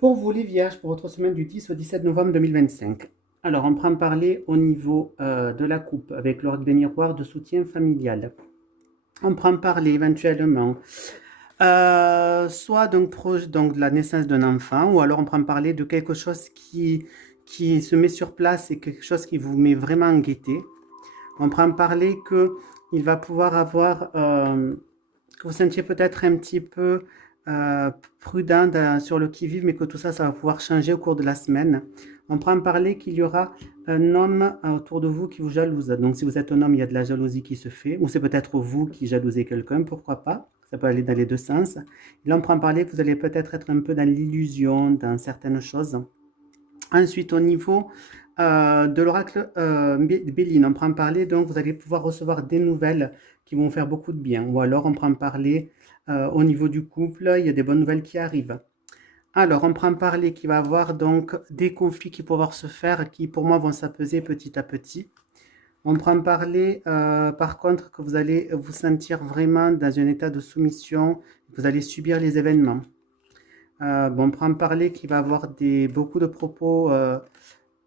Pour vous les vierges, pour votre semaine du 10 au 17 novembre 2025. Alors, on prend parler au niveau de la coupe avec l'ordre des miroirs de soutien familial. On prend parler éventuellement soit d'un proche, donc de la naissance d'un enfant, ou alors on prend parler de quelque chose qui se met sur place et quelque chose qui vous met vraiment en gaieté. On prend parler que il va pouvoir avoir, que vous sentiez peut-être un petit peu euh, prudent sur le qui-vive, mais que tout ça, ça va pouvoir changer au cours de la semaine. On prend parler qu'il y aura un homme autour de vous qui vous jalouse. Donc, si vous êtes un homme, il y a de la jalousie qui se fait, ou c'est peut-être vous qui jalousez quelqu'un, pourquoi pas. Ça peut aller dans les deux sens. Et là, on prend parler que vous allez peut-être être un peu dans l'illusion, dans certaines choses. Ensuite, au niveau de l'oracle Béline, on prend parler, donc vous allez pouvoir recevoir des nouvelles qui vont faire beaucoup de bien. Ou alors, on prend parler au niveau du couple, il y a des bonnes nouvelles qui arrivent. Alors, on prend parler qu'il va y avoir donc des conflits qui vont pouvoir se faire, qui pour moi vont s'apaiser petit à petit. On prend parler par contre que vous allez vous sentir vraiment dans un état de soumission, que vous allez subir les événements. Bon, on prend parler qu'il va y avoir beaucoup de propos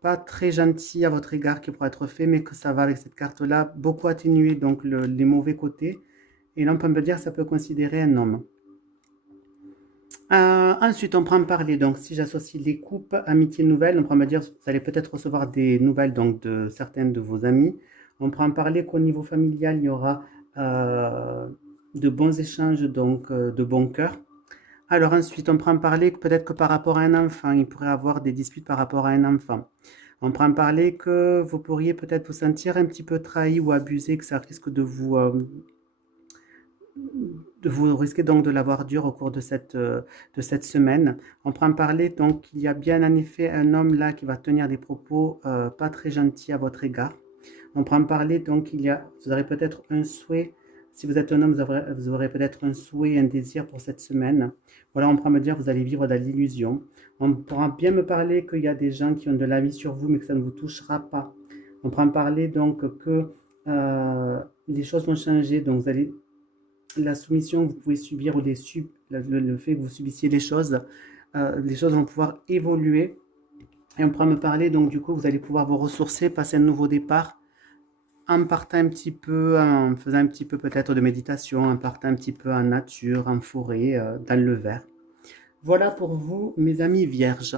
pas très gentils à votre égard qui pourraient être faits, mais que ça va avec cette carte-là beaucoup atténuer donc les mauvais côtés. Et là, on peut me dire que ça peut considérer un homme. Ensuite, on prend parler, donc si j'associe les coupes, amitié nouvelles, on prend me dire que vous allez peut-être recevoir des nouvelles donc, de certaines de vos amis. On prend parler qu'au niveau familial, il y aura de bons échanges, donc de bon cœur. Alors ensuite, on prend parler que peut-être que par rapport à un enfant, il pourrait avoir des disputes par rapport à un enfant. On prend parler que vous pourriez peut-être vous sentir un petit peu trahi ou abusé, que ça risque vous risquez donc de l'avoir dur au cours de cette semaine. On prend parler donc qu'il y a bien en effet un homme là qui va tenir des propos pas très gentils à votre égard. On prend parler donc vous aurez peut-être un souhait, si vous êtes un homme, vous aurez peut-être un souhait, un désir pour cette semaine. Voilà, on prend me dire que vous allez vivre dans l'illusion. On pourra bien me parler qu'il y a des gens qui ont de la vie sur vous mais que ça ne vous touchera pas. On prend parler donc que les choses vont changer, donc vous allez la soumission que vous pouvez subir ou le fait que vous subissiez les choses vont pouvoir évoluer. Et on pourra me parler, donc du coup, vous allez pouvoir vous ressourcer, passer un nouveau départ en partant un petit peu, en faisant un petit peu peut-être de méditation, en partant un petit peu en nature, en forêt, dans le vert. Voilà pour vous, mes amis vierges.